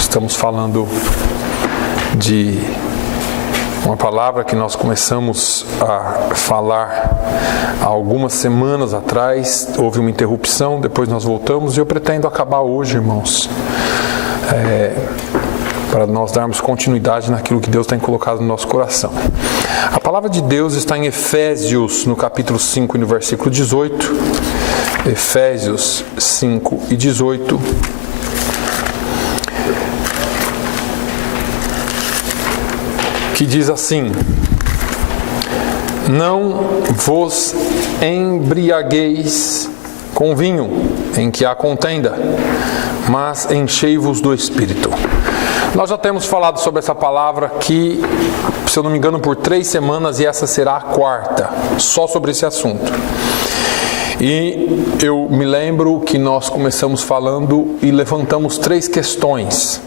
Estamos falando de uma palavra que nós começamos a falar há algumas semanas atrás. Houve uma interrupção, depois nós voltamos e eu pretendo acabar hoje, irmãos, para nós darmos continuidade naquilo que Deus tem colocado no nosso coração. A palavra de Deus está em Efésios, no capítulo 5, no versículo 18. Efésios 5 e 18. Que diz assim: não vos embriagueis com vinho, em que há contenda, mas enchei-vos do Espírito. Nós já temos falado sobre essa palavra aqui, se eu não me engano, por 3 semanas, e essa será a 4ª, só sobre esse assunto. E eu me lembro que nós começamos falando e levantamos 3 questões.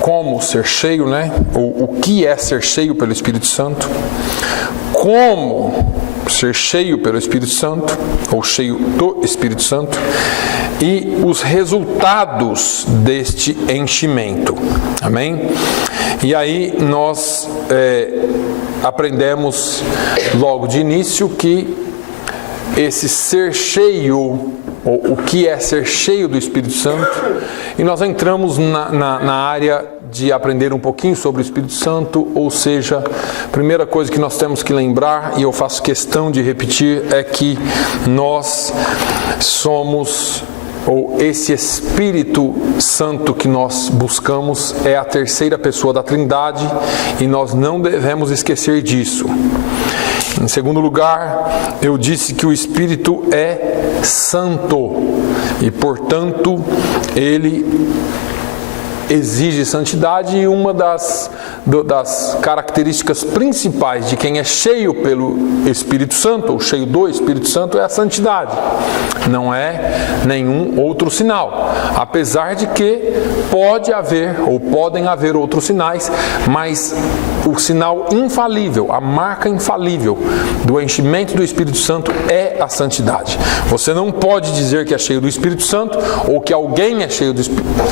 Como ser cheio, Ou o que é ser cheio pelo Espírito Santo? Como ser cheio pelo Espírito Santo, ou cheio do Espírito Santo? E os resultados deste enchimento. Amém? E aí nós aprendemos logo de início que esse ser cheio, ou o que é ser cheio do Espírito Santo, e nós entramos na área de aprender um pouquinho sobre o Espírito Santo, ou seja, a primeira coisa que nós temos que lembrar, e eu faço questão de repetir, é que nós somos, ou esse Espírito Santo que nós buscamos é a 3ª pessoa da Trindade, e nós não devemos esquecer disso. Em segundo lugar, eu disse que o Espírito é santo e, portanto, ele exige santidade, e uma das características principais de quem é cheio pelo Espírito Santo, ou cheio do Espírito Santo, é a santidade. Não é nenhum outro sinal. Apesar de que pode haver, ou podem haver outros sinais, mas o sinal infalível, a marca infalível do enchimento do Espírito Santo é a santidade. Você não pode dizer que é cheio do Espírito Santo, ou que alguém é cheio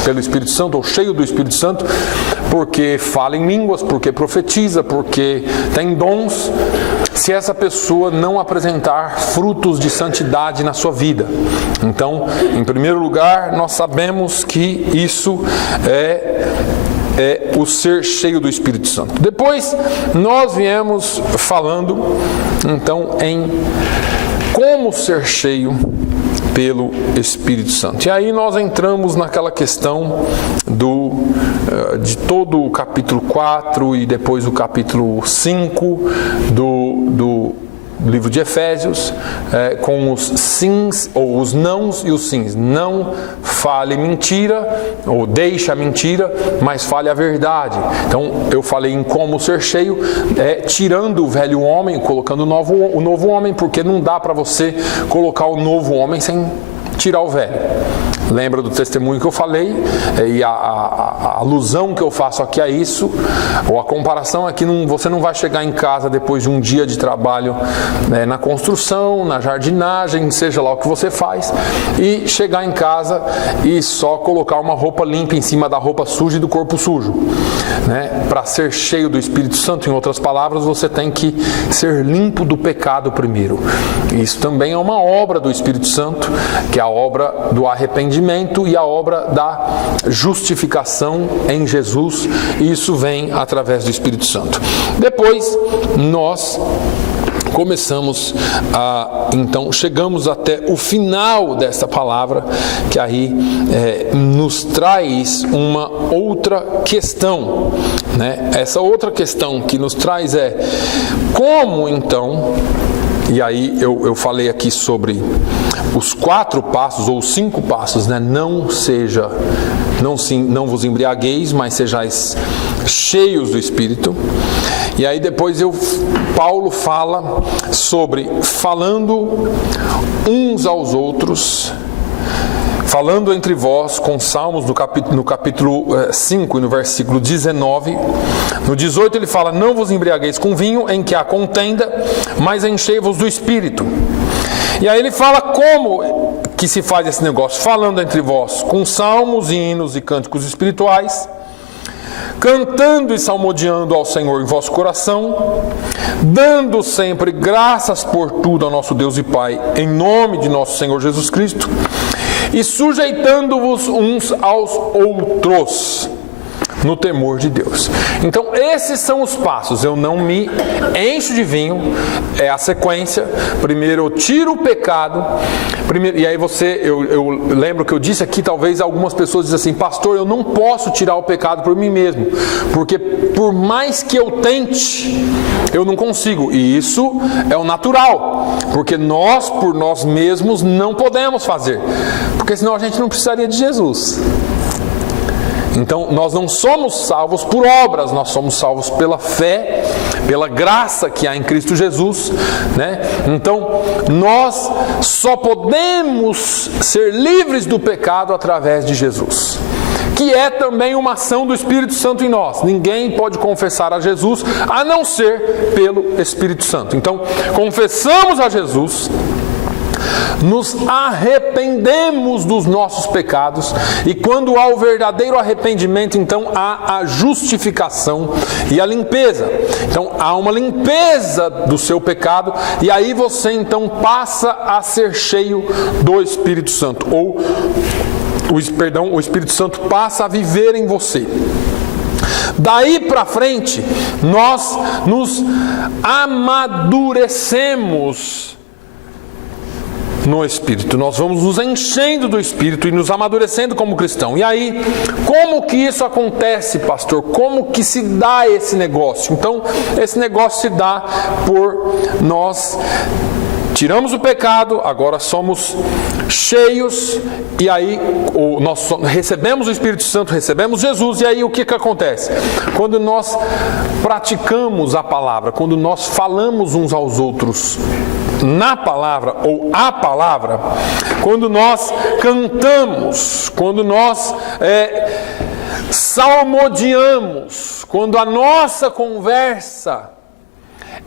pelo Espírito Santo, ou cheio do Espírito Santo, porque fala em línguas, porque profetiza, porque tem dons, se essa pessoa não apresentar frutos de santidade na sua vida. Então, em primeiro lugar, nós sabemos que isso é o ser cheio do Espírito Santo. Depois, nós viemos falando, então, em como ser cheio pelo Espírito Santo. E aí nós entramos naquela questão de todo o capítulo 4 e depois o capítulo 5 do livro de Efésios, com os sims, ou os nãos e os sims. Não fale mentira, ou deixe a mentira, mas fale a verdade. Então, eu falei em como ser cheio, tirando o velho homem, colocando o novo homem, porque não dá para você colocar o novo homem sem tirar o velho. Lembra do testemunho que eu falei, e a alusão que eu faço aqui a isso, ou a comparação é que você não vai chegar em casa depois de um dia de trabalho na construção, na jardinagem, seja lá o que você faz, e chegar em casa e só colocar uma roupa limpa em cima da roupa suja e do corpo sujo. Para ser cheio do Espírito Santo, em outras palavras, você tem que ser limpo do pecado primeiro. Isso também é uma obra do Espírito Santo, que é a obra do arrependimento e a obra da justificação em Jesus, e isso vem através do Espírito Santo. Depois nós começamos então chegamos até o final desta palavra, que aí nos traz uma outra questão, Essa outra questão que nos traz é como então. E aí eu falei aqui sobre os 4 passos, ou 5 passos, não vos embriagueis, mas sejais cheios do Espírito. E aí depois Paulo fala sobre falando uns aos outros, falando entre vós, com salmos, no capítulo 5 e no versículo 19. No 18 ele fala: não vos embriagueis com vinho, em que há contenda, mas enchei-vos do Espírito. E aí ele fala como que se faz esse negócio? Falando entre vós com salmos, hinos e cânticos espirituais, cantando e salmodiando ao Senhor em vosso coração, dando sempre graças por tudo ao nosso Deus e Pai, em nome de nosso Senhor Jesus Cristo, e sujeitando-vos uns aos outros no temor de Deus. Então esses são os passos. Eu não me encho de vinho, é a sequência. Primeiro eu tiro o pecado, e aí eu lembro que eu disse aqui, talvez algumas pessoas dizem assim: pastor, eu não posso tirar o pecado por mim mesmo, porque por mais que eu tente, eu não consigo. E isso é o natural, porque nós por nós mesmos não podemos fazer, porque senão a gente não precisaria de Jesus. Então, nós não somos salvos por obras, nós somos salvos pela fé, pela graça que há em Cristo Jesus, né? Então, nós só podemos ser livres do pecado através de Jesus, que é também uma ação do Espírito Santo em nós. Ninguém pode confessar a Jesus a não ser pelo Espírito Santo. Então, confessamos a Jesus, nos arrependemos dos nossos pecados, e quando há o verdadeiro arrependimento, então há a justificação e a limpeza. Então há uma limpeza do seu pecado, e aí você então passa a ser cheio do Espírito Santo, ou o Espírito Santo passa a viver em você. Daí para frente, nós nos amadurecemos no Espírito. Nós vamos nos enchendo do Espírito e nos amadurecendo como cristão. E aí, como que isso acontece, pastor? Como que se dá esse negócio? Então, esse negócio se dá por nós tiramos o pecado, agora somos cheios, e aí nós recebemos o Espírito Santo, recebemos Jesus, e aí o que acontece? Quando nós praticamos a palavra, quando nós falamos uns aos outros na palavra ou a palavra, quando nós cantamos, quando nós salmodiamos, quando a nossa conversa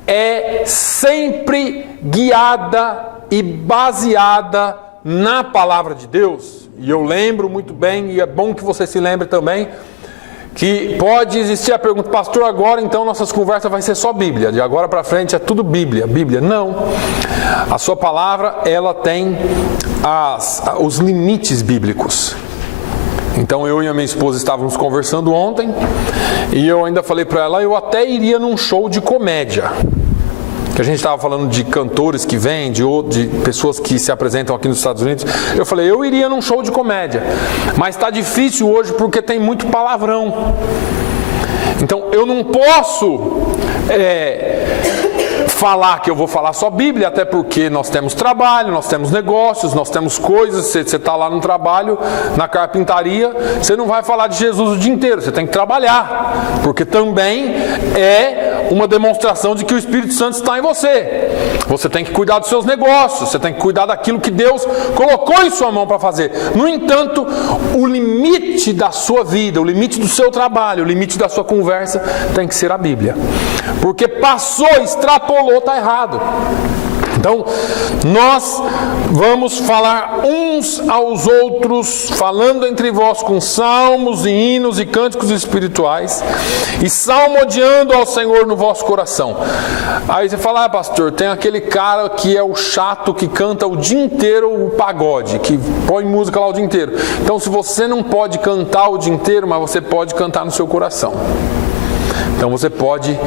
é sempre guiada e baseada na palavra de Deus. E eu lembro muito bem, e é bom que você se lembre também, que pode existir a pergunta: pastor, agora então nossas conversas vai ser só Bíblia, de agora para frente é tudo Bíblia. Bíblia, não. A sua palavra, ela tem os limites bíblicos. Então eu e a minha esposa estávamos conversando ontem, e eu ainda falei para ela: eu até iria num show de comédia, que a gente estava falando de cantores que vêm, de pessoas que se apresentam aqui nos Estados Unidos. Eu falei: eu iria num show de comédia, mas está difícil hoje porque tem muito palavrão. Então eu não posso falar que eu vou falar só Bíblia, até porque nós temos trabalho, nós temos negócios, nós temos coisas. Você está lá no trabalho, na carpintaria, você não vai falar de Jesus o dia inteiro, você tem que trabalhar, porque também é uma demonstração de que o Espírito Santo está em você. Você tem que cuidar dos seus negócios, você tem que cuidar daquilo que Deus colocou em sua mão para fazer. No entanto, o limite da sua vida, o limite do seu trabalho, o limite da sua conversa tem que ser a Bíblia, porque passou, extrapolou, está errado. Então, nós vamos falar uns aos outros, falando entre vós com salmos e hinos e cânticos espirituais, e salmodiando ao Senhor no vosso coração. Aí você fala: pastor, tem aquele cara que é o chato, que canta o dia inteiro o pagode, que põe música lá o dia inteiro. Então, se você não pode cantar o dia inteiro, mas você pode cantar no seu coração. Então você pode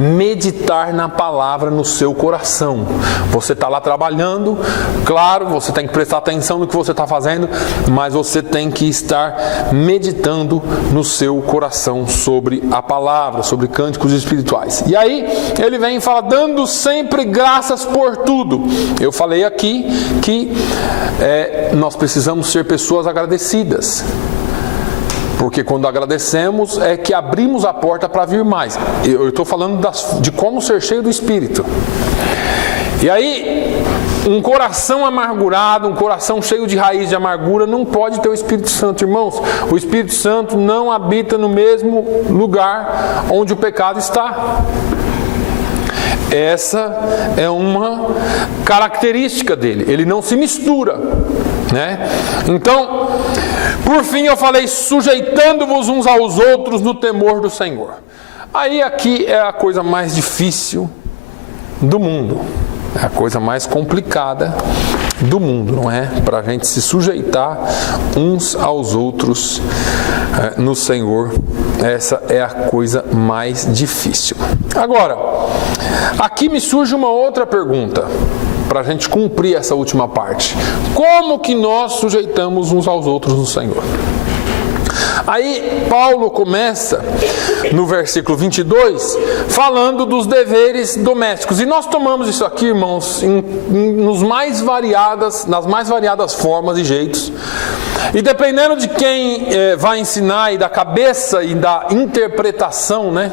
meditar na palavra no seu coração. Você está lá trabalhando, claro, você tem que prestar atenção no que você está fazendo, mas você tem que estar meditando no seu coração sobre a palavra, sobre cânticos espirituais. E aí ele vem e fala: dando sempre graças por tudo. Eu falei aqui que nós precisamos ser pessoas agradecidas, porque quando agradecemos é que abrimos a porta para vir mais. Eu estou falando de como ser cheio do Espírito. E aí, um coração amargurado, um coração cheio de raiz de amargura, não pode ter o Espírito Santo, irmãos. O Espírito Santo não habita no mesmo lugar onde o pecado está. Essa é uma característica dele. Ele não se mistura. né? Então, por fim eu falei, sujeitando-vos uns aos outros no temor do Senhor. Aí aqui é a coisa mais difícil do mundo, é a coisa mais complicada do mundo, não é? Para a gente se sujeitar uns aos outros no Senhor, essa é a coisa mais difícil. Agora, aqui me surge uma outra pergunta, para a gente cumprir essa última parte. Como que nós sujeitamos uns aos outros no Senhor? Aí Paulo começa no versículo 22 falando dos deveres domésticos, e nós tomamos isso aqui, irmãos, nas mais variadas formas e jeitos, e dependendo de quem vai ensinar e da cabeça e da interpretação, né?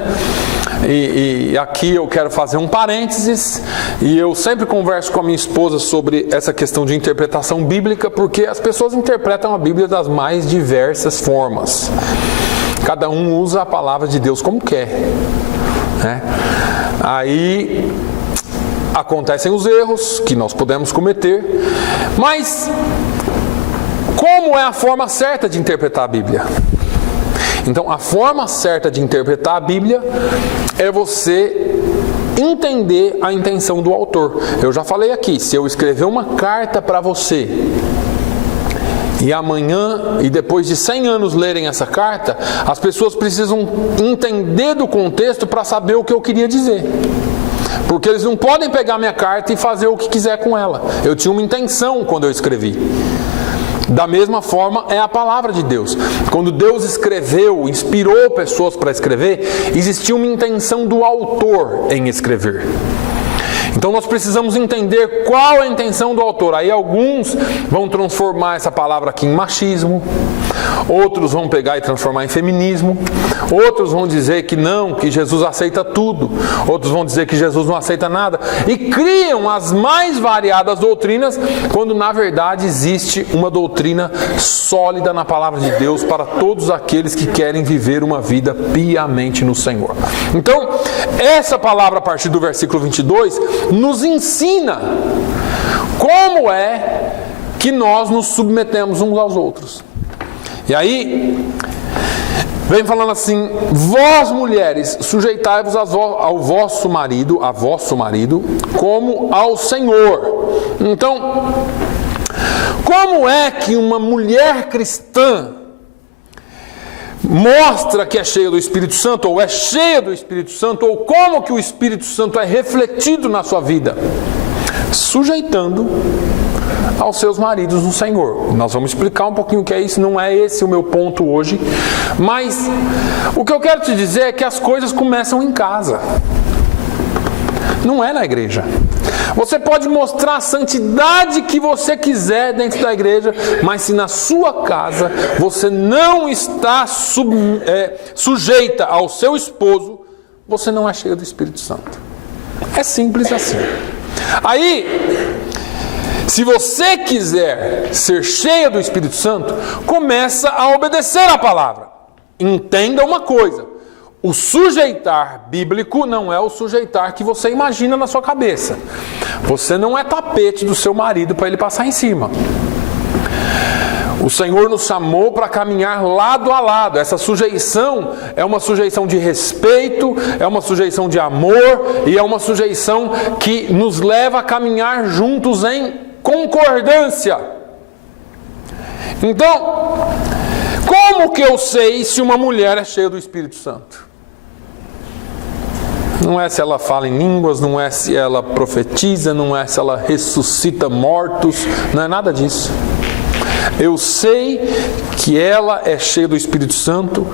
E aqui eu quero fazer um parênteses, e eu sempre converso com a minha esposa sobre essa questão de interpretação bíblica, porque as pessoas interpretam a Bíblia das mais diversas formas. Cada um usa a palavra de Deus como quer, né? Aí acontecem os erros que nós podemos cometer, mas como é a forma certa de interpretar a Bíblia? Então, a forma certa de interpretar a Bíblia é você entender a intenção do autor. Eu já falei aqui, se eu escrever uma carta para você, e amanhã, e depois de 100 anos lerem essa carta, as pessoas precisam entender do contexto para saber o que eu queria dizer. Porque eles não podem pegar minha carta e fazer o que quiser com ela. Eu tinha uma intenção quando eu escrevi. Da mesma forma é a palavra de Deus. Quando Deus escreveu, inspirou pessoas para escrever, existia uma intenção do autor em escrever. Então nós precisamos entender qual é a intenção do autor. Aí alguns vão transformar essa palavra aqui em machismo, outros vão pegar e transformar em feminismo, outros vão dizer que não, que Jesus aceita tudo, outros vão dizer que Jesus não aceita nada, e criam as mais variadas doutrinas, quando na verdade existe uma doutrina sólida na palavra de Deus para todos aqueles que querem viver uma vida piamente no Senhor. Então, essa palavra a partir do versículo 22 nos ensina como é que nós nos submetemos uns aos outros. E aí, vem falando assim: vós mulheres, sujeitai-vos ao vosso marido, como ao Senhor. Então, como é que uma mulher cristã mostra que é cheia do Espírito Santo, ou é cheia do Espírito Santo, ou como que o Espírito Santo é refletido na sua vida? Sujeitando aos seus maridos no Senhor. Nós vamos explicar um pouquinho o que é isso, não é esse o meu ponto hoje, mas o que eu quero te dizer é que as coisas começam em casa, não é na igreja. Você pode mostrar a santidade que você quiser dentro da igreja, mas se na sua casa você não está sujeita ao seu esposo, você não é cheio do Espírito Santo. É simples assim. Aí, se você quiser ser cheia do Espírito Santo, começa a obedecer a palavra. Entenda uma coisa: o sujeitar bíblico não é o sujeitar que você imagina na sua cabeça. Você não é tapete do seu marido para ele passar em cima. O Senhor nos chamou para caminhar lado a lado. Essa sujeição é uma sujeição de respeito, é uma sujeição de amor, e é uma sujeição que nos leva a caminhar juntos em concordância. Então, como que eu sei se uma mulher é cheia do Espírito Santo? Não é se ela fala em línguas, não é se ela profetiza, não é se ela ressuscita mortos, não é nada disso. Eu sei que ela é cheia do Espírito Santo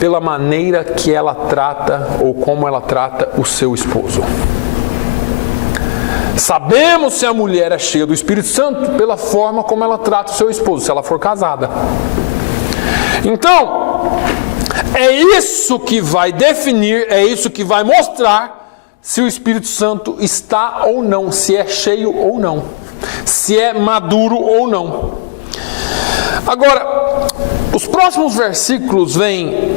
pela maneira que ela trata, ou como ela trata o seu esposo. Sabemos se a mulher é cheia do Espírito Santo pela forma como ela trata o seu esposo, se ela for casada. Então, é isso que vai definir, é isso que vai mostrar se o Espírito Santo está ou não, se é cheio ou não, se é maduro ou não. Agora, os próximos versículos vêm,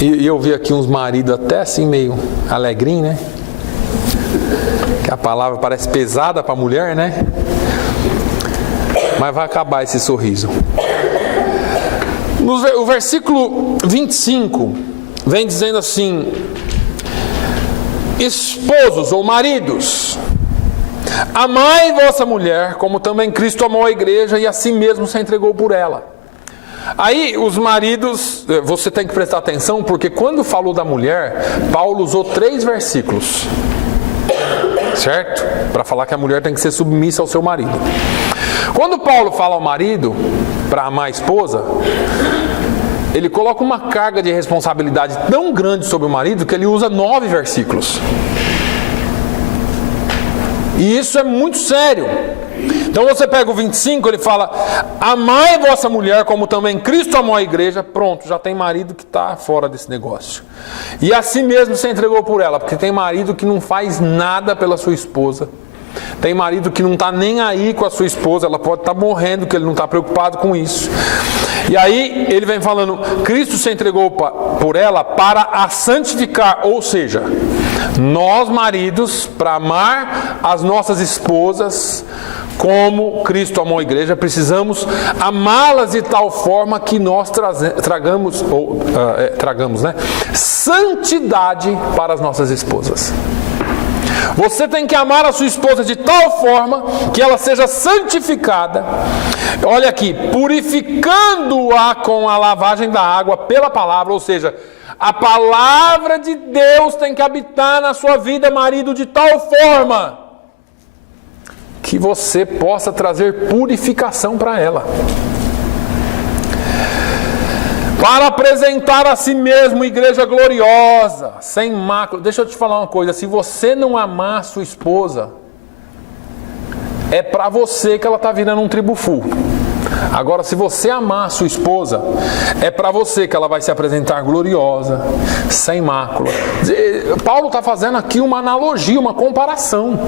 e eu vi aqui uns maridos até assim meio alegrinho, né? Que a palavra parece pesada para a mulher, né? mas vai acabar esse sorriso. O versículo 25 vem dizendo assim: esposos ou maridos, amai vossa mulher, como também Cristo amou a igreja e a si mesmo se entregou por ela. Aí os maridos, você tem que prestar atenção, porque quando falou da mulher, Paulo usou 3 versículos, certo? Para falar que a mulher tem que ser submissa ao seu marido. Quando Paulo fala ao marido para amar a esposa, ele coloca uma carga de responsabilidade tão grande sobre o marido que ele usa 9 versículos. E isso é muito sério. Então você pega o 25, ele fala: amai vossa mulher como também Cristo amou a igreja. Pronto, já tem marido que está fora desse negócio. E assim mesmo se entregou por ela, porque tem marido que não faz nada pela sua esposa. Tem marido que não está nem aí com a sua esposa, ela pode estar morrendo, que ele não está preocupado com isso. E aí ele vem falando: Cristo se entregou por ela para a santificar, ou seja, nós maridos, para amar as nossas esposas como Cristo amou a igreja, precisamos amá-las de tal forma que nós tragamos santidade para as nossas esposas. Você tem que amar a sua esposa de tal forma que ela seja santificada. Olha aqui, purificando-a com a lavagem da água pela palavra, ou seja, a palavra de Deus tem que habitar na sua vida, marido, de tal forma que você possa trazer purificação para ela. Para apresentar a si mesmo igreja gloriosa, sem mácula. Deixa eu te falar uma coisa: se você não amar a sua esposa, é para você que ela está virando um tribufu. Agora, se você amar a sua esposa, é para você que ela vai se apresentar gloriosa, sem mácula. Paulo está fazendo aqui uma analogia, uma comparação.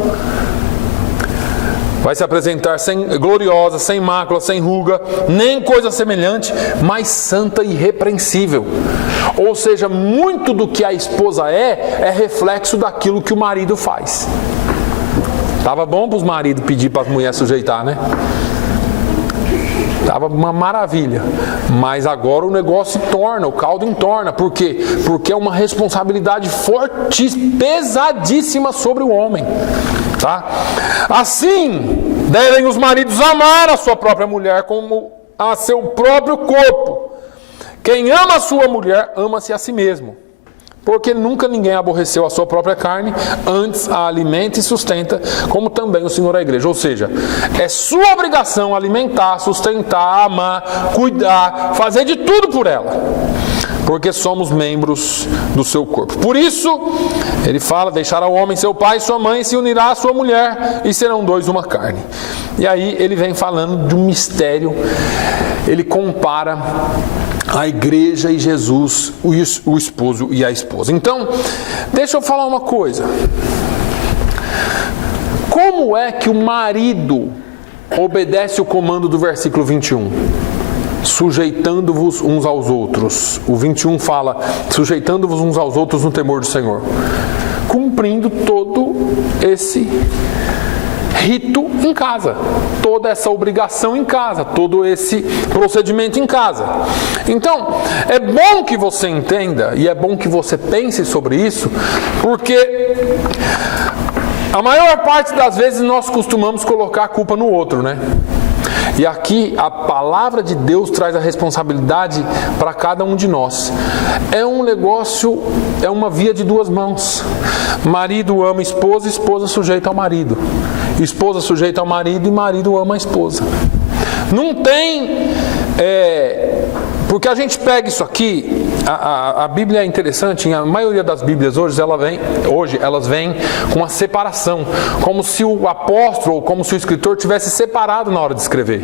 Vai se apresentar gloriosa, sem mácula, sem ruga, nem coisa semelhante, mas santa e irrepreensível. Ou seja, muito do que a esposa é reflexo daquilo que o marido faz. Tava bom para os maridos pedir para as mulheres sujeitar, né? Tava uma maravilha. Mas agora o negócio entorna, o caldo entorna. Por quê? Porque é uma responsabilidade fortíssima, pesadíssima sobre o homem. Tá? Assim, devem os maridos amar a sua própria mulher como a seu próprio corpo. Quem ama a sua mulher, ama-se a si mesmo. Porque nunca ninguém aborreceu a sua própria carne, antes a alimenta e sustenta, como também o Senhor a igreja. Ou seja, é sua obrigação alimentar, sustentar, amar, cuidar, fazer de tudo por ela. Porque somos membros do seu corpo. Por isso, ele fala: deixará o homem seu pai e sua mãe, e se unirá à sua mulher, e serão 2 uma carne. E aí ele vem falando de um mistério. Ele compara a igreja e Jesus, o esposo e a esposa. Então, deixa eu falar uma coisa. Como é que o marido obedece o comando do versículo 21? Sujeitando-vos uns aos outros. O 21 fala: sujeitando-vos uns aos outros no temor do Senhor. Cumprindo todo esse rito em casa, toda essa obrigação em casa, todo esse procedimento em casa. Então, é bom que você entenda e é bom que você pense sobre isso, porque a maior parte das vezes nós costumamos colocar a culpa no outro, né? E aqui a palavra de Deus traz a responsabilidade para cada um de nós. É um negócio, é uma via de 2 mãos. Marido ama esposa, esposa sujeita ao marido. Esposa sujeita ao marido e marido ama a esposa. Não tem... porque a gente pega isso aqui, a Bíblia é interessante, a maioria das Bíblias hoje elas vêm com uma separação, como se o apóstolo ou como se o escritor tivesse separado na hora de escrever.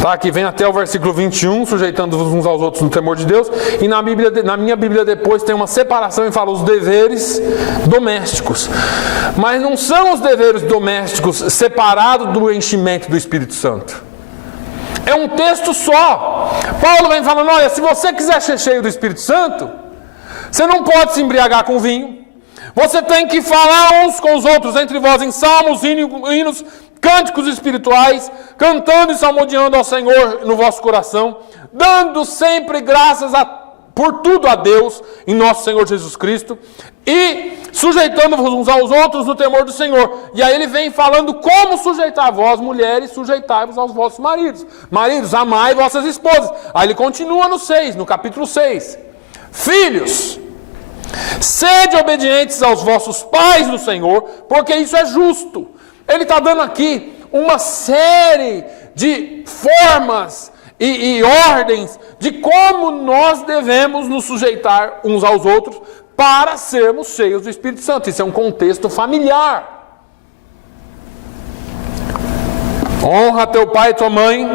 Tá, aqui vem até o versículo 21, sujeitando-vos uns aos outros no temor de Deus, e na minha Bíblia depois tem uma separação e fala os deveres domésticos. Mas não são os deveres domésticos separados do enchimento do Espírito Santo. É um texto só. Paulo vem falando: olha, se você quiser ser cheio do Espírito Santo, você não pode se embriagar com vinho. Você tem que falar uns com os outros entre vós em salmos, hinos, cânticos espirituais, cantando e salmodiando ao Senhor no vosso coração, dando sempre graças por tudo a Deus, em nosso Senhor Jesus Cristo, e sujeitando-vos uns aos outros no temor do Senhor. E aí ele vem falando como sujeitar vós, mulheres, sujeitai-vos aos vossos maridos. Maridos, amai vossas esposas. Aí ele continua no capítulo 6. Filhos, sede obedientes aos vossos pais no Senhor, porque isso é justo. Ele está dando aqui uma série de formas e ordens de como nós devemos nos sujeitar uns aos outros para sermos cheios do Espírito Santo. Isso é um contexto familiar. Honra teu pai e tua mãe,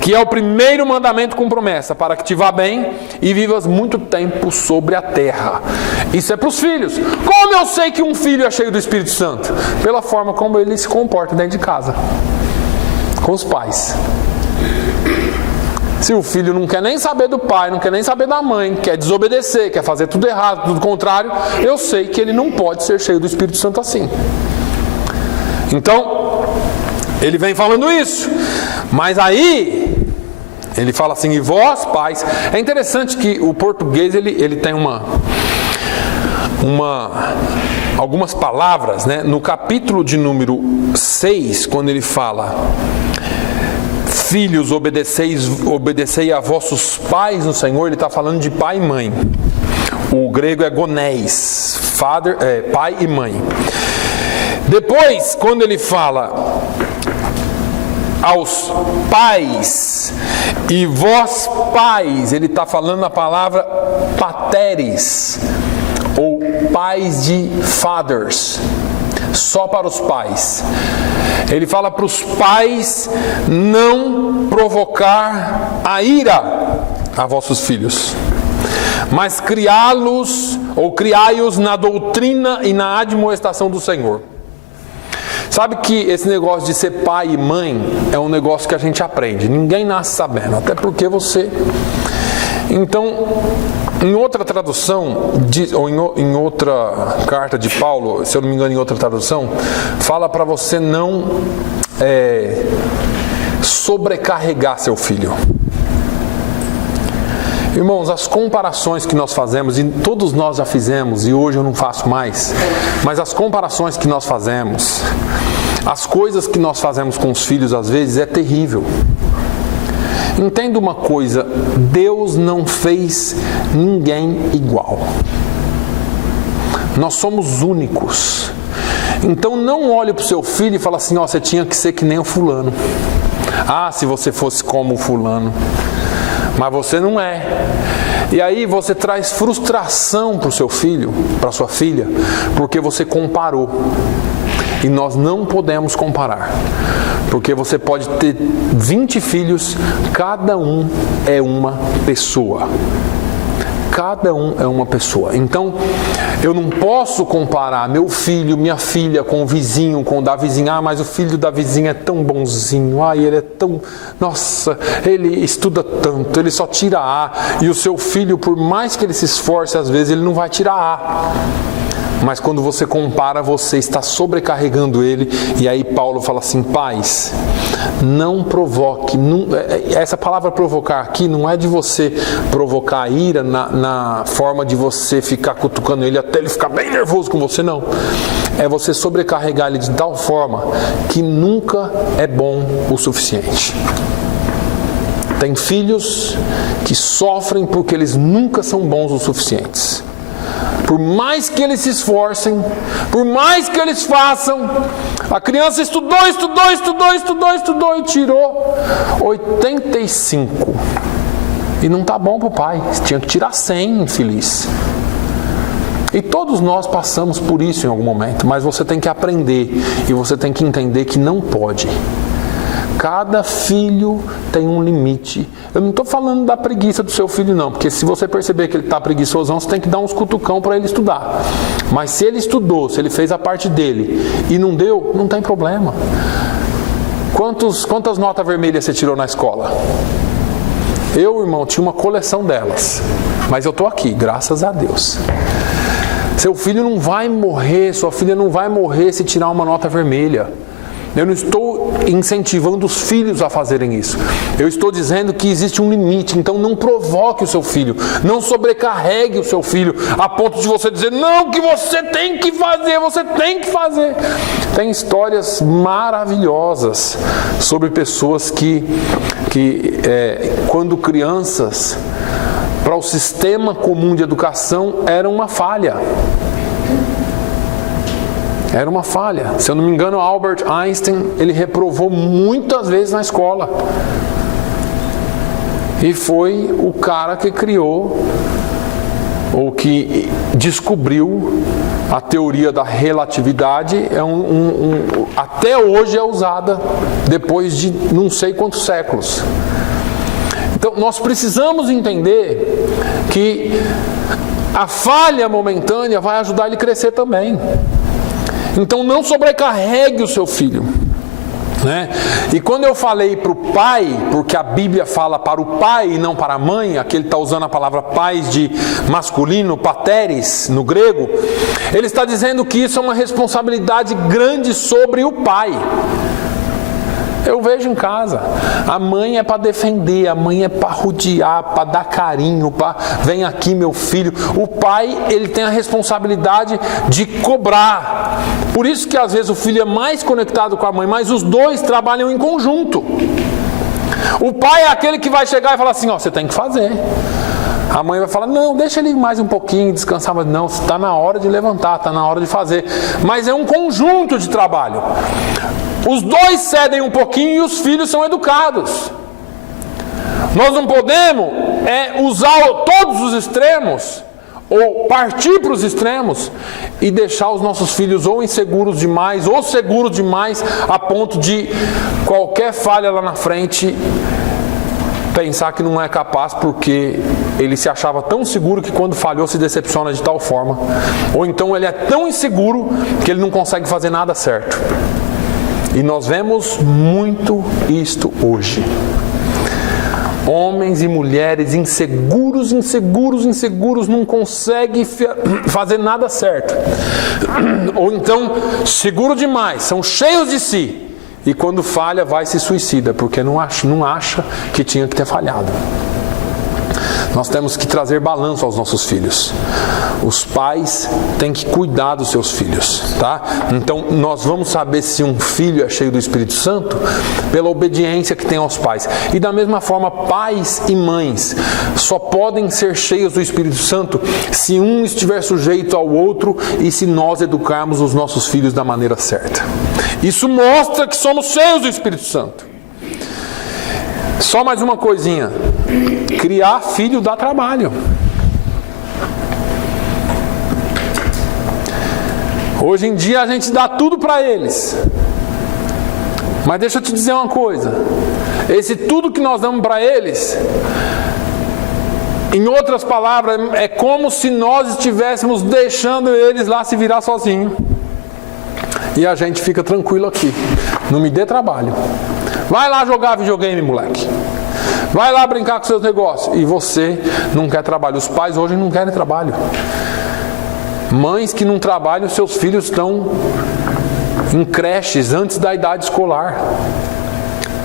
que é o primeiro mandamento com promessa, para que te vá bem e vivas muito tempo sobre a terra. Isso é para os filhos. Como eu sei que um filho é cheio do Espírito Santo? Pela forma como ele se comporta dentro de casa, com os pais. Se o filho não quer nem saber do pai, não quer nem saber da mãe, quer desobedecer, quer fazer tudo errado, tudo contrário, eu sei que ele não pode ser cheio do Espírito Santo assim. Então, ele vem falando isso. Mas aí, ele fala assim, e vós, pais... É interessante que o português, ele tem algumas palavras, né? No capítulo de número 6, quando ele fala... Filhos, obedecei a vossos pais no Senhor, ele está falando de pai e mãe. O grego é gonés, pai e mãe. Depois, quando ele fala aos pais e vós pais, ele está falando a palavra pateres, ou pais de fathers, só para os pais. Ele fala para os pais não provocar a ira a vossos filhos, mas criá-los ou criai-os na doutrina e na admoestação do Senhor. Sabe que esse negócio de ser pai e mãe é um negócio que a gente aprende. Ninguém nasce sabendo, até porque você... Então, em outra tradução, ou em outra carta de Paulo, se eu não me engano, em outra tradução, fala para você não sobrecarregar seu filho. Irmãos, as comparações que nós fazemos, e todos nós já fizemos, e hoje eu não faço mais, mas as comparações que nós fazemos, as coisas que nós fazemos com os filhos às vezes é terrível. Entenda uma coisa, Deus não fez ninguém igual. Nós somos únicos. Então não olhe para o seu filho e fale assim, ó, você tinha que ser que nem o fulano. Ah, se você fosse como o fulano. Mas você não é. E aí você traz frustração para o seu filho, para a sua filha, porque você comparou. E nós não podemos comparar. Porque você pode ter 20 filhos, cada um é uma pessoa. Cada um é uma pessoa. Então, eu não posso comparar meu filho, minha filha com o vizinho, com o da vizinha. Ah, mas o filho da vizinha é tão bonzinho. Ah, ele é tão... Nossa, ele estuda tanto, ele só tira A. E o seu filho, por mais que ele se esforce, às vezes ele não vai tirar A. Mas quando você compara, você está sobrecarregando ele. E aí Paulo fala assim, pais, não provoque. Essa palavra provocar aqui não é de você provocar ira na forma de você ficar cutucando ele até ele ficar bem nervoso com você, não. É você sobrecarregar ele de tal forma que nunca é bom o suficiente. Tem filhos que sofrem porque eles nunca são bons o suficientes. Por mais que eles se esforcem, por mais que eles façam, a criança estudou e tirou 85. E não está bom para o pai, tinha que tirar 100, infeliz. E todos nós passamos por isso em algum momento, mas você tem que aprender e você tem que entender que não pode. Cada filho tem um limite. Eu não estou falando da preguiça do seu filho, não. Porque se você perceber que ele está preguiçosão, você tem que dar uns cutucão para ele estudar. Mas se ele estudou, se ele fez a parte dele e não deu, não tem problema. Quantas notas vermelhas você tirou na escola? Eu, irmão, tinha uma coleção delas. Mas eu estou aqui, graças a Deus. Seu filho não vai morrer, sua filha não vai morrer se tirar uma nota vermelha. Eu não estou incentivando os filhos a fazerem isso. Eu estou dizendo que existe um limite. Então não provoque o seu filho. Não sobrecarregue o seu filho a ponto de você dizer, não, que você tem que fazer, você tem que fazer. Tem histórias maravilhosas sobre pessoas que quando crianças, para o sistema comum de educação, era uma falha. Era uma falha. Se eu não me engano, Albert Einstein, ele reprovou muitas vezes na escola. E foi o cara que criou, ou que descobriu a teoria da relatividade. Até hoje é usada, depois de não sei quantos séculos. Então, nós precisamos entender que a falha momentânea vai ajudar ele a crescer também. Então, não sobrecarregue o seu filho. Né? E quando eu falei para o pai, porque a Bíblia fala para o pai e não para a mãe, aqui ele está usando a palavra pais de masculino, pateres, no grego, ele está dizendo que isso é uma responsabilidade grande sobre o pai. Eu vejo em casa, a mãe é para defender, a mãe é para rodear, para dar carinho, para vem aqui meu filho. O pai, ele tem a responsabilidade de cobrar. Por isso que às vezes o filho é mais conectado com a mãe, mas os dois trabalham em conjunto. O pai é aquele que vai chegar e falar assim, ó, você tem que fazer. A mãe vai falar, não, deixa ele mais um pouquinho, descansar, mas não, está na hora de levantar, está na hora de fazer. Mas é um conjunto de trabalho. Os dois cedem um pouquinho e os filhos são educados. Nós não podemos usar todos os extremos, ou partir para os extremos, e deixar os nossos filhos ou inseguros demais, ou seguros demais, a ponto de qualquer falha lá na frente, pensar que não é capaz porque ele se achava tão seguro que quando falhou se decepciona de tal forma. Ou então ele é tão inseguro que ele não consegue fazer nada certo. E nós vemos muito isto hoje. Homens e mulheres inseguros, não conseguem fazer nada certo. Ou então, seguro demais, são cheios de si. E quando falha, vai e se suicida, porque não acha que tinha que ter falhado. Nós temos que trazer balanço aos nossos filhos. Os pais têm que cuidar dos seus filhos, tá? Então, nós vamos saber se um filho é cheio do Espírito Santo pela obediência que tem aos pais. E da mesma forma, pais e mães só podem ser cheios do Espírito Santo se um estiver sujeito ao outro e se nós educarmos os nossos filhos da maneira certa. Isso mostra que somos cheios do Espírito Santo. Só mais uma coisinha. Criar filho dá trabalho. Hoje em dia a gente dá tudo para eles. Mas deixa eu te dizer uma coisa. Esse tudo que nós damos para eles, em outras palavras, é como se nós estivéssemos deixando eles lá se virar sozinhos. E a gente fica tranquilo aqui. Não me dê trabalho. Vai lá jogar videogame, moleque. Vai lá brincar com seus negócios. E você não quer trabalho. Os pais hoje não querem trabalho. Mães que não trabalham, seus filhos estão em creches antes da idade escolar.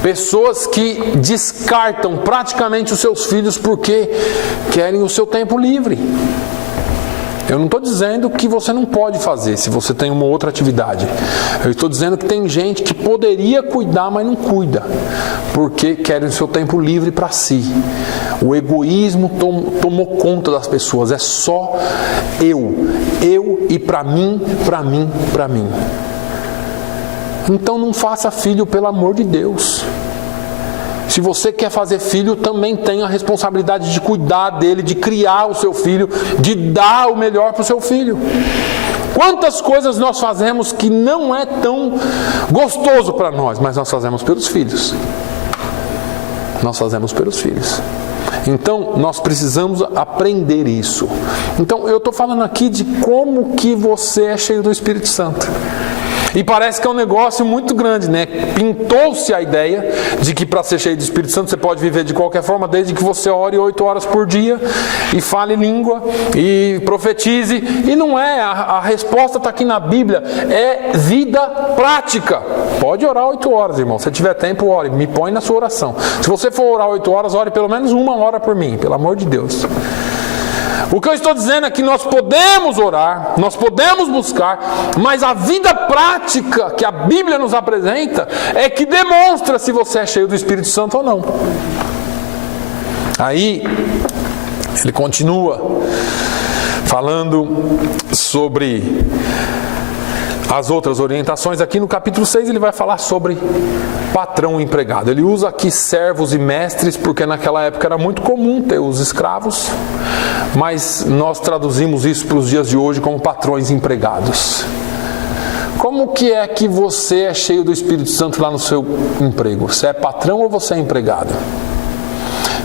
Pessoas que descartam praticamente os seus filhos porque querem o seu tempo livre. Eu não estou dizendo que você não pode fazer se você tem uma outra atividade. Eu estou dizendo que tem gente que poderia cuidar, mas não cuida, porque querem o seu tempo livre para si. O egoísmo tomou conta das pessoas. É só eu e para mim. Então não faça filho, pelo amor de Deus. Se você quer fazer filho, também tem a responsabilidade de cuidar dele, de criar o seu filho, de dar o melhor para o seu filho. Quantas coisas nós fazemos que não é tão gostoso para nós, mas nós fazemos pelos filhos. Nós fazemos pelos filhos. Então, nós precisamos aprender isso. Então, eu estou falando aqui de como que você é cheio do Espírito Santo. E parece que é um negócio muito grande, né? Pintou-se a ideia de que para ser cheio do Espírito Santo você pode viver de qualquer forma, desde que você ore 8 horas por dia e fale língua e profetize. E não é, a resposta está aqui na Bíblia, é vida prática. Pode orar 8 horas, irmão. Se tiver tempo, ore. Me põe na sua oração. Se você for orar 8 horas, ore pelo menos 1 hora por mim, pelo amor de Deus. O que eu estou dizendo é que nós podemos orar, nós podemos buscar, mas a vida prática que a Bíblia nos apresenta é que demonstra se você é cheio do Espírito Santo ou não. Aí, ele continua falando sobre as outras orientações. Aqui no capítulo 6 ele vai falar sobre patrão e empregado. Ele usa aqui servos e mestres, porque naquela época era muito comum ter os escravos, mas nós traduzimos isso para os dias de hoje como patrões e empregados. Como que é que você é cheio do Espírito Santo lá no seu emprego? Você é patrão ou você é empregado?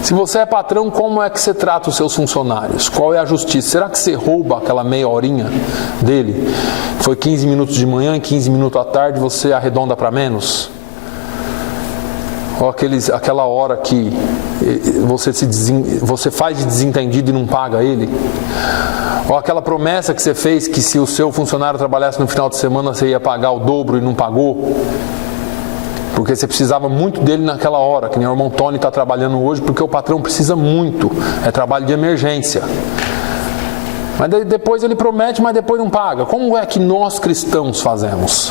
Se você é patrão, como é que você trata os seus funcionários? Qual é a justiça? Será que você rouba aquela meia horinha dele? Foi 15 minutos de manhã e 15 minutos à tarde, você arredonda para menos? Ou aquela hora que você faz de desentendido e não paga ele? Ou aquela promessa que você fez que se o seu funcionário trabalhasse no final de semana você ia pagar o dobro e não pagou? Porque você precisava muito dele naquela hora, que nem o irmão Tony está trabalhando hoje, porque o patrão precisa muito, é trabalho de emergência. Mas depois ele promete, mas depois não paga. Como é que nós cristãos fazemos?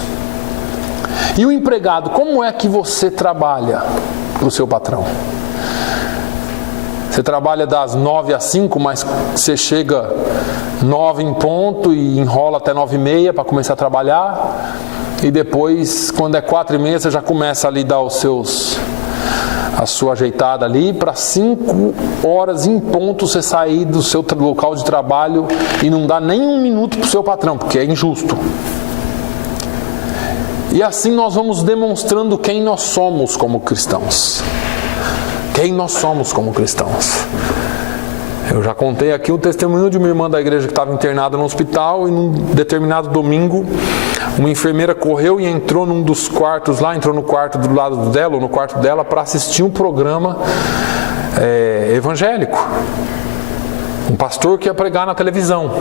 E o empregado, como é que você trabalha para o seu patrão? Você trabalha das 9 às 5, mas você chega 9 em ponto e enrola até 9h30 para começar a trabalhar. E depois, quando é 4h30, você já começa ali a dar a sua ajeitada ali, para 5 horas em ponto você sair do seu local de trabalho e não dá nem 1 minuto para o seu patrão, porque é injusto. E assim nós vamos demonstrando quem nós somos como cristãos. Quem nós somos como cristãos. Eu já contei aqui o testemunho de uma irmã da igreja que estava internada no hospital e num determinado domingo uma enfermeira correu e entrou num dos quartos lá, entrou no quarto do lado dela ou no quarto dela para assistir um programa evangélico. Um pastor que ia pregar na televisão,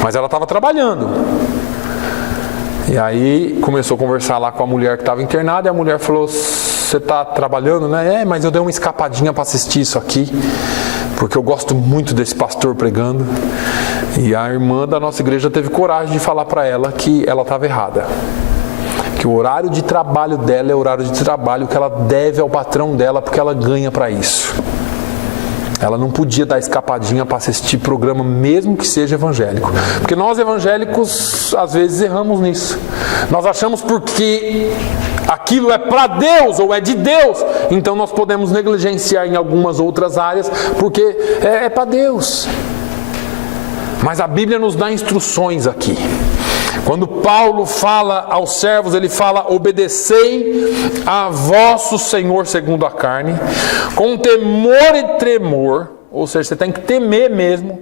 mas ela estava trabalhando. E aí começou a conversar lá com a mulher que estava internada e a mulher falou: você está trabalhando, né? Mas eu dei uma escapadinha para assistir isso aqui, porque eu gosto muito desse pastor pregando. E a irmã da nossa igreja teve coragem de falar para ela que ela estava errada. Que o horário de trabalho dela é o horário de trabalho que ela deve ao patrão dela, porque ela ganha para isso. Ela não podia dar escapadinha para assistir programa, mesmo que seja evangélico. Porque nós evangélicos, às vezes, erramos nisso. Nós achamos porque aquilo é para Deus ou é de Deus, então nós podemos negligenciar em algumas outras áreas, porque é para Deus. Mas a Bíblia nos dá instruções aqui. Quando Paulo fala aos servos, ele fala: obedecei a vosso Senhor segundo a carne, com temor e tremor, ou seja, você tem que temer mesmo,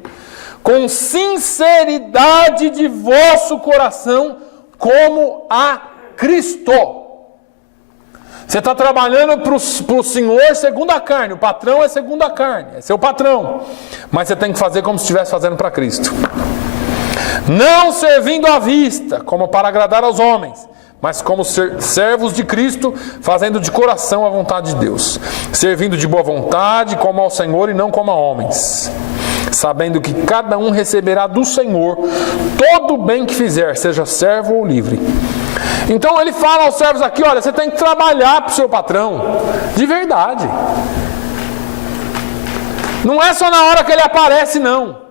com sinceridade de vosso coração, como a Cristo. Você está trabalhando para o Senhor segundo a carne, o patrão é segundo a carne, é seu patrão, mas você tem que fazer como se estivesse fazendo para Cristo. Não servindo à vista, como para agradar aos homens, mas como servos de Cristo, fazendo de coração a vontade de Deus, servindo de boa vontade, como ao Senhor e não como a homens, sabendo que cada um receberá do Senhor todo o bem que fizer, seja servo ou livre. Então ele fala aos servos aqui: olha, você tem que trabalhar para o seu patrão, de verdade. Não é só na hora que ele aparece, não.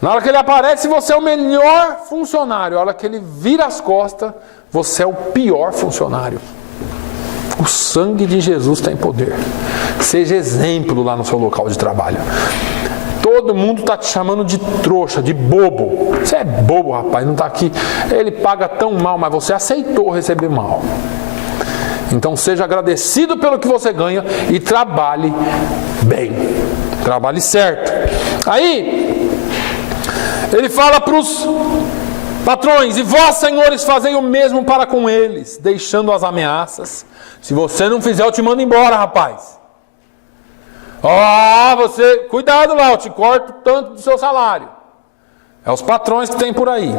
Na hora que ele aparece, você é o melhor funcionário. Na hora que ele vira as costas, você é o pior funcionário. O sangue de Jesus tem poder. Seja exemplo lá no seu local de trabalho. Todo mundo está te chamando de trouxa, de bobo. Você é bobo, rapaz, não está aqui. Ele paga tão mal, mas você aceitou receber mal. Então seja agradecido pelo que você ganha e trabalhe bem. Trabalhe certo. Aí ele fala para os Patrões, e vós, senhores, fazei o mesmo para com eles, deixando as ameaças. Se você não fizer, eu te mando embora, rapaz. Cuidado lá, eu te corto tanto do seu salário. É os patrões que tem por aí.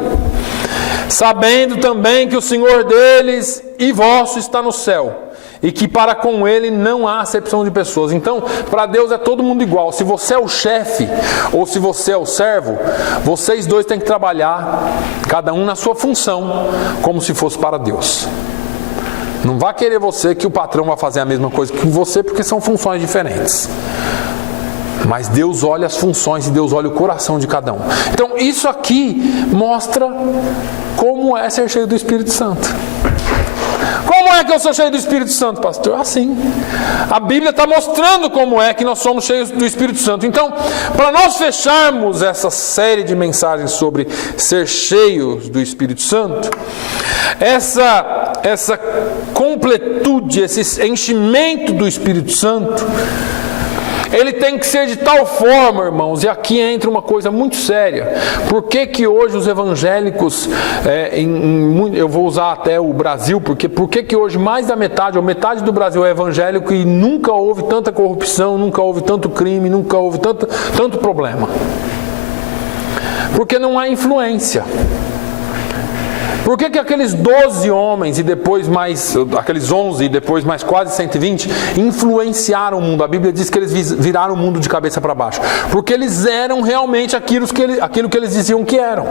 Sabendo também que o Senhor deles e vosso está no céu, e que para com ele não há acepção de pessoas. Então, para Deus é todo mundo igual. Se você é o chefe ou se você é o servo, vocês dois têm que trabalhar, cada um na sua função, como se fosse para Deus. Não vá querer você que o patrão vai fazer a mesma coisa que você, porque são funções diferentes. Mas Deus olha as funções e Deus olha o coração de cada um. Então isso aqui mostra como é ser cheio do Espírito Santo. Como é que eu sou cheio do Espírito Santo, pastor? Assim. A Bíblia está mostrando como é que nós somos cheios do Espírito Santo. Então, para nós fecharmos essa série de mensagens sobre ser cheios do Espírito Santo, essa completude, esse enchimento do Espírito Santo, ele tem que ser de tal forma, irmãos, e aqui entra uma coisa muito séria. Por que hoje os evangélicos, eu vou usar até o Brasil, por que hoje mais da metade, ou metade do Brasil é evangélico e nunca houve tanta corrupção, nunca houve tanto crime, nunca houve tanto problema? Porque não há influência. Por que aqueles 12 homens e depois mais, aqueles 11 e depois mais quase 120 influenciaram o mundo? A Bíblia diz que eles viraram o mundo de cabeça para baixo. Porque eles eram realmente aquilo que eles diziam que eram.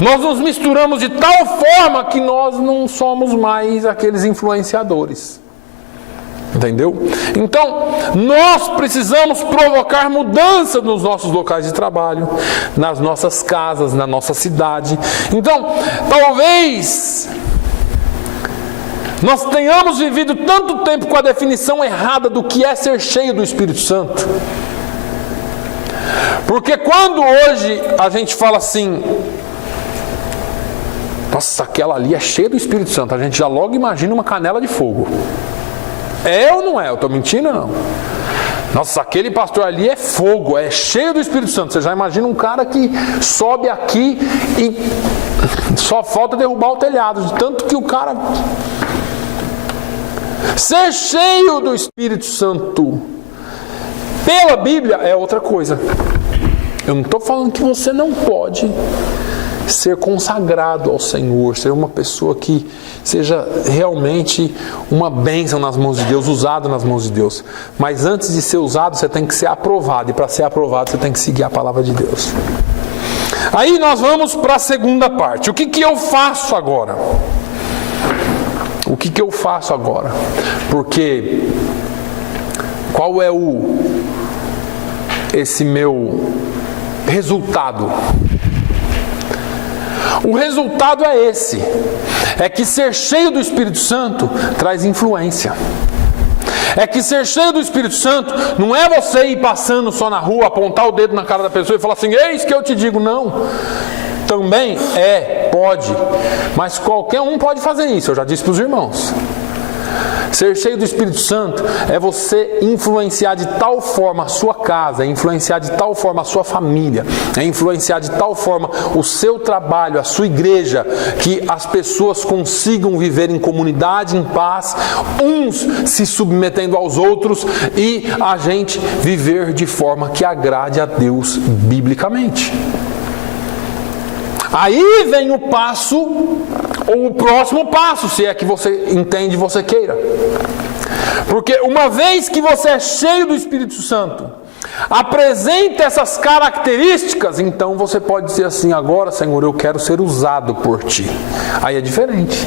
Nós nos misturamos de tal forma que nós não somos mais aqueles influenciadores. Entendeu? Então, nós precisamos provocar mudança nos nossos locais de trabalho, nas nossas casas, na nossa cidade. Então, talvez nós tenhamos vivido tanto tempo com a definição errada do que é ser cheio do Espírito Santo. Porque quando hoje a gente fala assim, nossa, aquela ali é cheia do Espírito Santo, a gente já logo imagina uma canela de fogo. É ou não é? Eu estou mentindo ou não? Nossa, aquele pastor ali é fogo, é cheio do Espírito Santo. Você já imagina um cara que sobe aqui e só falta derrubar o telhado, de tanto que o cara... Ser cheio do Espírito Santo pela Bíblia é outra coisa. Eu não estou falando que você não pode ser consagrado ao Senhor, ser uma pessoa que seja realmente uma bênção nas mãos de Deus, usado nas mãos de Deus. Mas antes de ser usado, você tem que ser aprovado. E para ser aprovado, você tem que seguir a palavra de Deus. Aí nós vamos para a segunda parte. O que eu faço agora? O que eu faço agora? Porque qual é esse meu resultado? O resultado é esse, é que ser cheio do Espírito Santo traz influência. É que ser cheio do Espírito Santo não é você ir passando só na rua, apontar o dedo na cara da pessoa e falar assim, eis que eu te digo, não. Também pode, mas qualquer um pode fazer isso, eu já disse para os irmãos. Ser cheio do Espírito Santo é você influenciar de tal forma a sua casa, é influenciar de tal forma a sua família, é influenciar de tal forma o seu trabalho, a sua igreja, que as pessoas consigam viver em comunidade, em paz, uns se submetendo aos outros e a gente viver de forma que agrade a Deus biblicamente. Aí vem o passo, ou o próximo passo, se é que você entende, você queira. Porque uma vez que você é cheio do Espírito Santo, apresenta essas características, então você pode dizer assim, agora, Senhor, eu quero ser usado por Ti. Aí é diferente.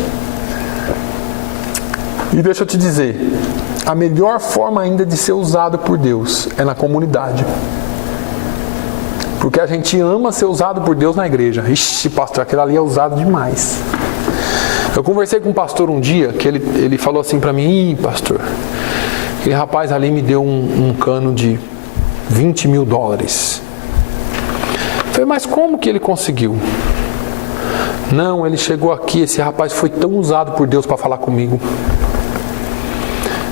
E deixa eu te dizer, a melhor forma ainda de ser usado por Deus é na comunidade. Porque a gente ama ser usado por Deus na igreja. Ixi, pastor, aquele ali é usado demais. Eu conversei com um pastor um dia, que ele falou assim para mim, pastor, aquele rapaz ali me deu um cano de $20 mil. Eu falei, mas como que ele conseguiu? Não, ele chegou aqui, esse rapaz foi tão usado por Deus para falar comigo.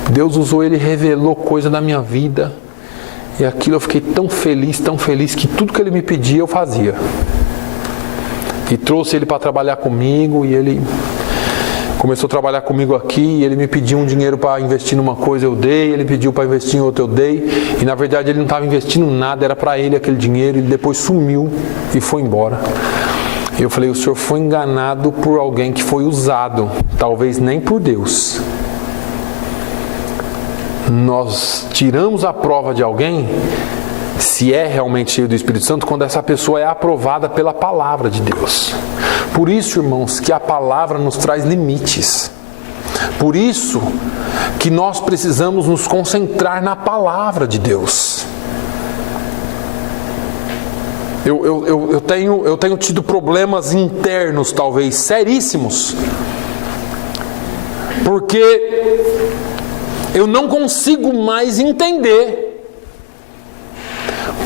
Deus usou ele, revelou coisa da minha vida. E aquilo eu fiquei tão feliz, que tudo que ele me pedia eu fazia. e trouxe ele para trabalhar comigo, e ele começou a trabalhar comigo aqui, e ele me pediu um dinheiro para investir numa coisa, eu dei, ele pediu para investir em outra, eu dei, e na verdade ele não estava investindo nada, era para ele aquele dinheiro, e depois sumiu e foi embora. E eu falei, o senhor foi enganado por alguém que foi usado, talvez nem por Deus. Nós tiramos a prova de alguém, se é realmente cheio do Espírito Santo, quando essa pessoa é aprovada pela palavra de Deus. Por isso, irmãos, que a palavra nos traz limites. Por isso que nós precisamos nos concentrar na palavra de Deus. Eu tenho tido problemas internos, talvez, seríssimos, porque eu não consigo mais entender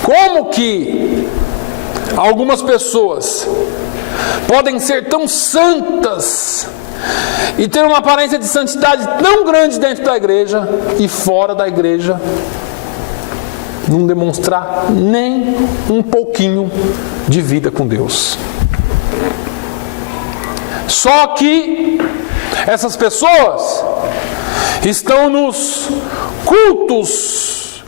como que algumas pessoas podem ser tão santas e ter uma aparência de santidade tão grande dentro da igreja e fora da igreja não demonstrar nem um pouquinho de vida com Deus. Só que essas pessoas estão nos cultos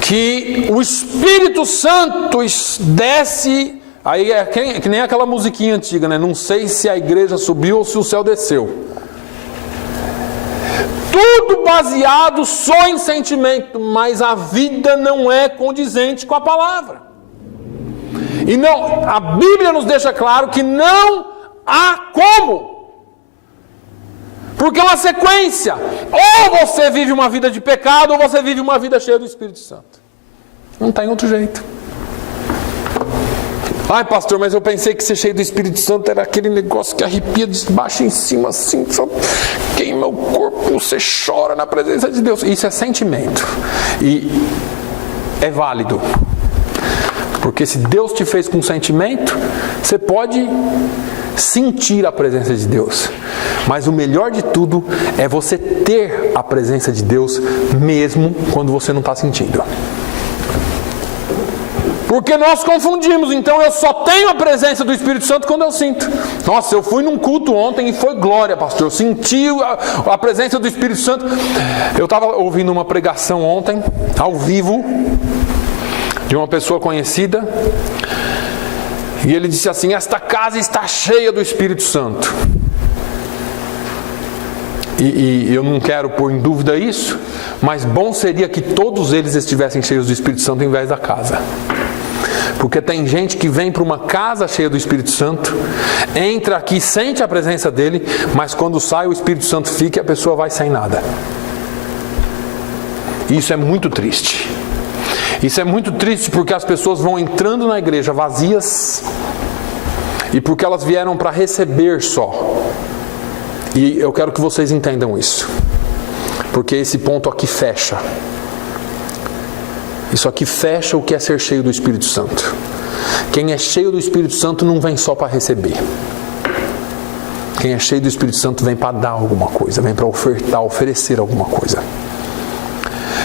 que o Espírito Santo desce, aí é que nem aquela musiquinha antiga, né? Não sei se a igreja subiu ou se o céu desceu. Tudo baseado só em sentimento, mas a vida não é condizente com a palavra. E não, a Bíblia nos deixa claro que não há como. Porque é uma sequência. Ou você vive uma vida de pecado, ou você vive uma vida cheia do Espírito Santo. Não tem outro jeito. Ai, pastor, mas eu pensei que ser cheio do Espírito Santo era aquele negócio que arrepia de baixo em cima, assim, só queima o corpo, você chora na presença de Deus. Isso é sentimento. E é válido. Porque se Deus te fez com sentimento, você pode sentir a presença de Deus. Mas o melhor de tudo é você ter a presença de Deus mesmo quando você não está sentindo. Porque nós confundimos, então eu só tenho a presença do Espírito Santo quando eu sinto. Nossa, eu fui num culto ontem e foi glória, pastor. Eu senti a presença do Espírito Santo. Eu estava ouvindo uma pregação ontem, ao vivo, de uma pessoa conhecida. E ele disse assim: esta casa está cheia do Espírito Santo. E eu não quero pôr em dúvida isso, mas bom seria que todos eles estivessem cheios do Espírito Santo em vez da casa. Porque tem gente que vem para uma casa cheia do Espírito Santo, entra aqui, sente a presença dele, mas quando sai o Espírito Santo fica e a pessoa vai sem nada. Isso é muito triste. Isso é muito triste porque as pessoas vão entrando na igreja vazias e porque elas vieram para receber só. E eu quero que vocês entendam isso, porque esse ponto aqui fecha. Isso aqui fecha o que é ser cheio do Espírito Santo. Quem é cheio do Espírito Santo não vem só para receber. Quem é cheio do Espírito Santo vem para dar alguma coisa, vem para ofertar, oferecer alguma coisa.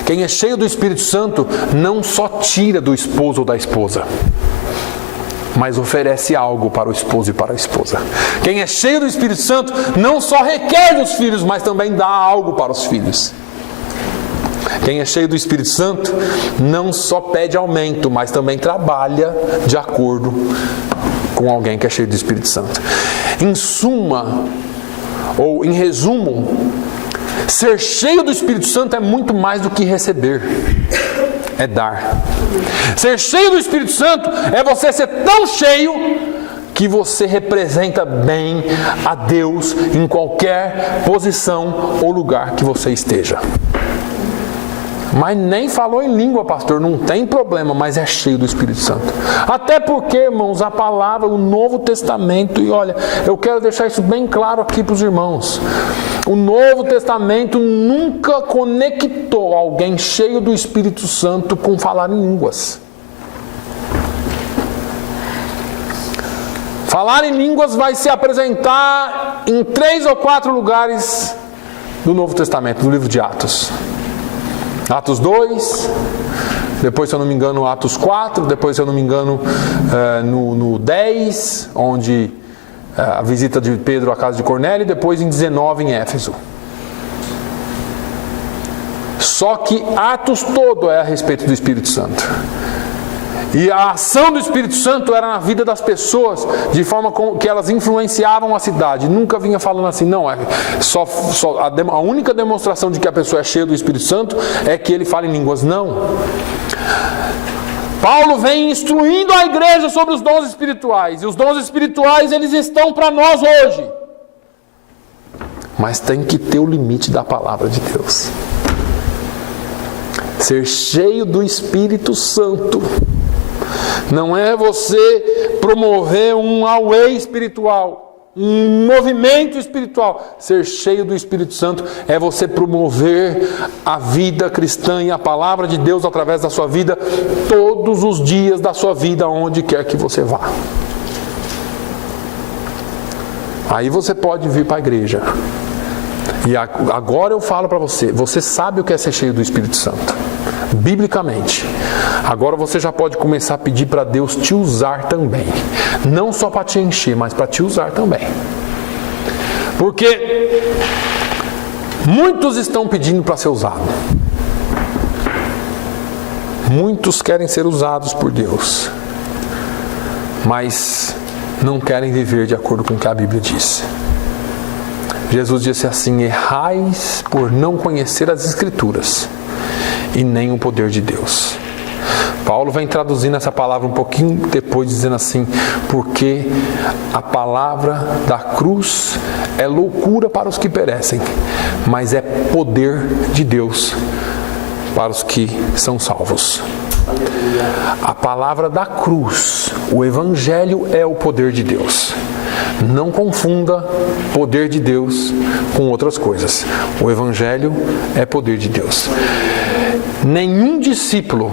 Quem é cheio do Espírito Santo não só tira do esposo ou da esposa, mas oferece algo para o esposo e para a esposa. Quem é cheio do Espírito Santo não só requer dos filhos, mas também dá algo para os filhos. Quem é cheio do Espírito Santo não só pede aumento, mas também trabalha de acordo com alguém que é cheio do Espírito Santo. Em suma, ou em resumo, ser cheio do Espírito Santo é muito mais do que receber. É dar. Ser cheio do Espírito Santo é você ser tão cheio que você representa bem a Deus em qualquer posição ou lugar que você esteja. Mas nem falou em língua, pastor, não tem problema, mas é cheio do Espírito Santo. Até porque, irmãos, a palavra, o Novo Testamento, e olha, eu quero deixar isso bem claro aqui para os irmãos. O Novo Testamento nunca conectou alguém cheio do Espírito Santo com falar em línguas. Falar em línguas vai se apresentar em 3 ou 4 lugares do Novo Testamento, do livro de Atos. Atos 2, depois, se eu não me engano, Atos 4, depois, se eu não me engano, no 10, onde a visita de Pedro à casa de Cornélio, e depois em 19 em Éfeso. Só que Atos todo é a respeito do Espírito Santo. E a ação do Espírito Santo era na vida das pessoas, de forma que elas influenciavam a cidade. Nunca vinha falando assim, não, a única demonstração de que a pessoa é cheia do Espírito Santo é que ele fala em línguas. Não. Paulo vem instruindo a igreja sobre os dons espirituais. E os dons espirituais, eles estão para nós hoje. Mas tem que ter o limite da palavra de Deus. Ser cheio do Espírito Santo não é você promover um auê espiritual, um movimento espiritual. Ser cheio do Espírito Santo é você promover a vida cristã e a palavra de Deus através da sua vida, todos os dias da sua vida, onde quer que você vá. Aí você pode vir para a igreja. E agora eu falo para você, você sabe o que é ser cheio do Espírito Santo, biblicamente. Agora você já pode começar a pedir para Deus te usar também. Não só para te encher, mas para te usar também. Porque muitos estão pedindo para ser usados. Muitos querem ser usados por Deus, mas não querem viver de acordo com o que a Bíblia diz. Jesus disse assim: errais por não conhecer as Escrituras e nem o poder de Deus. Paulo vem traduzindo essa palavra um pouquinho depois, dizendo assim: porque a palavra da cruz é loucura para os que perecem, mas é poder de Deus para os que são salvos. A palavra da cruz, o Evangelho, é o poder de Deus. Não confunda poder de Deus com outras coisas. O Evangelho é poder de Deus. Nenhum discípulo,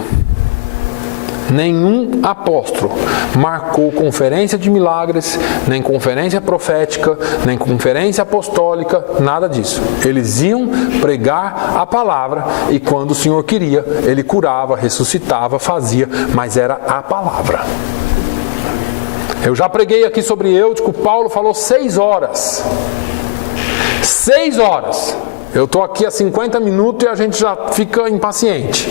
nenhum apóstolo marcou conferência de milagres, nem conferência profética, nem conferência apostólica, nada disso. Eles iam pregar a palavra e quando o Senhor queria, Ele curava, ressuscitava, fazia, mas era a palavra. Eu já preguei aqui sobre Eutico, Paulo falou 6 horas. 6 horas. Eu estou aqui há 50 minutos e a gente já fica impaciente.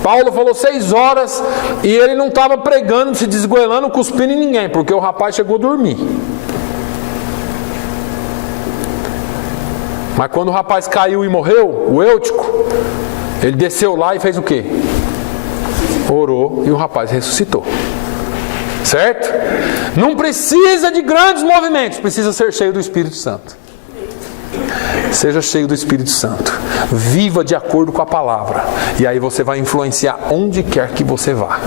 Paulo falou 6 horas e ele não estava pregando, se desgoelando, cuspindo em ninguém, porque o rapaz chegou a dormir. Mas quando o rapaz caiu e morreu, o Eutico, ele desceu lá e fez o quê? Orou e o rapaz ressuscitou. Certo? Não precisa de grandes movimentos, precisa ser cheio do Espírito Santo. Seja cheio do Espírito Santo. Viva de acordo com a palavra. E aí você vai influenciar onde quer que você vá.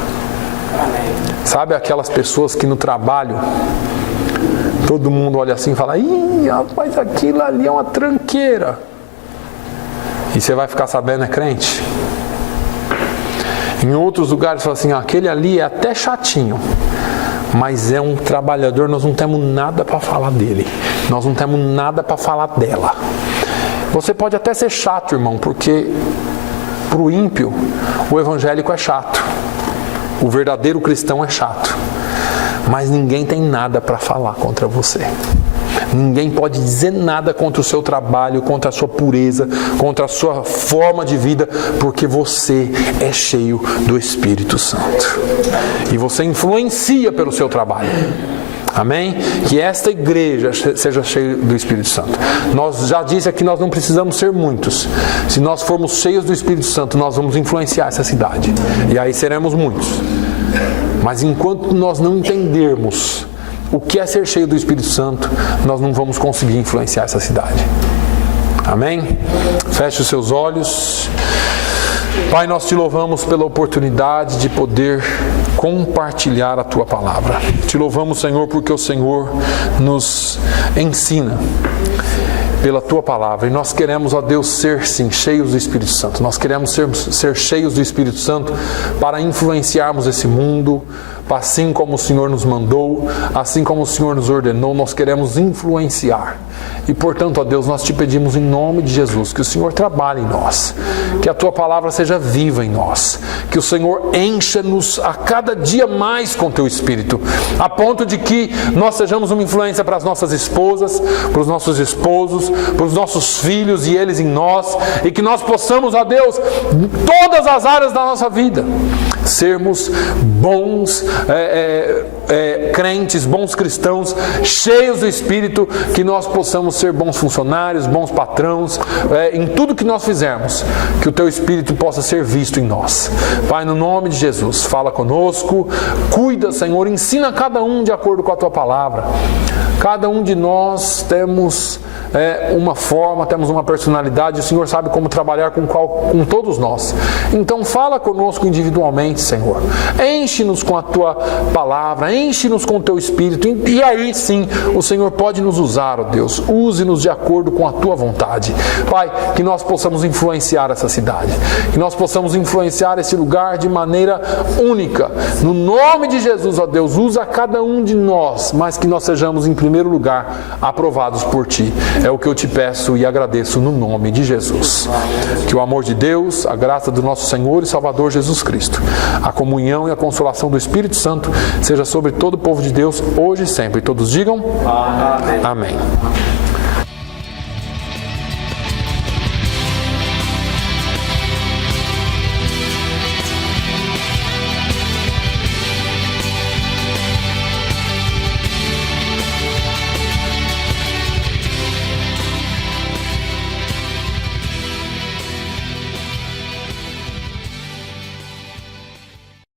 Sabe aquelas pessoas que no trabalho todo mundo olha assim e fala: ih, rapaz, aquilo ali é uma tranqueira. E você vai ficar sabendo, é crente? Em outros lugares fala assim: aquele ali é até chatinho, mas é um trabalhador, nós não temos nada para falar dele. Nós não temos nada para falar dela. Você pode até ser chato, irmão, porque para o ímpio, o evangélico é chato. O verdadeiro cristão é chato. Mas ninguém tem nada para falar contra você. Ninguém pode dizer nada contra o seu trabalho, contra a sua pureza, contra a sua forma de vida, porque você é cheio do Espírito Santo. E você influencia pelo seu trabalho. Amém? Que esta igreja seja cheia do Espírito Santo. Nós já disse aqui, nós não precisamos ser muitos. Se nós formos cheios do Espírito Santo, nós vamos influenciar essa cidade. E aí seremos muitos. Mas enquanto nós não entendermos o que é ser cheio do Espírito Santo, nós não vamos conseguir influenciar essa cidade. Amém? Feche os seus olhos. Pai, nós te louvamos pela oportunidade de poder compartilhar a Tua palavra. Te louvamos, Senhor, porque o Senhor nos ensina pela Tua palavra. E nós queremos, ó Deus, ser sim cheios do Espírito Santo. Nós queremos ser cheios do Espírito Santo para influenciarmos esse mundo, assim como o Senhor nos mandou, assim como o Senhor nos ordenou, nós queremos influenciar. E portanto, ó Deus, nós te pedimos em nome de Jesus que o Senhor trabalhe em nós, que a Tua palavra seja viva em nós, que o Senhor encha-nos a cada dia mais com Teu Espírito, a ponto de que nós sejamos uma influência para as nossas esposas, para os nossos esposos, para os nossos filhos e eles em nós, e que nós possamos, ó Deus, em todas as áreas da nossa vida, sermos bons crentes, bons cristãos, cheios do Espírito, que nós possamos ser bons funcionários, bons patrões, em tudo que nós fizermos, que o Teu Espírito possa ser visto em nós. Pai, no nome de Jesus, fala conosco, cuida, Senhor, ensina cada um de acordo com a Tua palavra. Cada um de nós temos uma forma, temos uma personalidade, o Senhor sabe como trabalhar com todos nós. Então fala conosco individualmente, Senhor. Enche-nos com a Tua palavra, enche-nos com o Teu Espírito, e aí sim o Senhor pode nos usar, ó Deus. Use-nos de acordo com a Tua vontade. Pai, que nós possamos influenciar essa cidade, que nós possamos influenciar esse lugar de maneira única. No nome de Jesus, ó Deus, usa cada um de nós, mas que nós sejamos em primeiro lugar aprovados por Ti. É o que eu te peço e agradeço no nome de Jesus. Que o amor de Deus, a graça do nosso Senhor e Salvador Jesus Cristo, a comunhão e a consolação do Espírito Santo seja sobre todo o povo de Deus, hoje e sempre. Todos digam amém. Amém.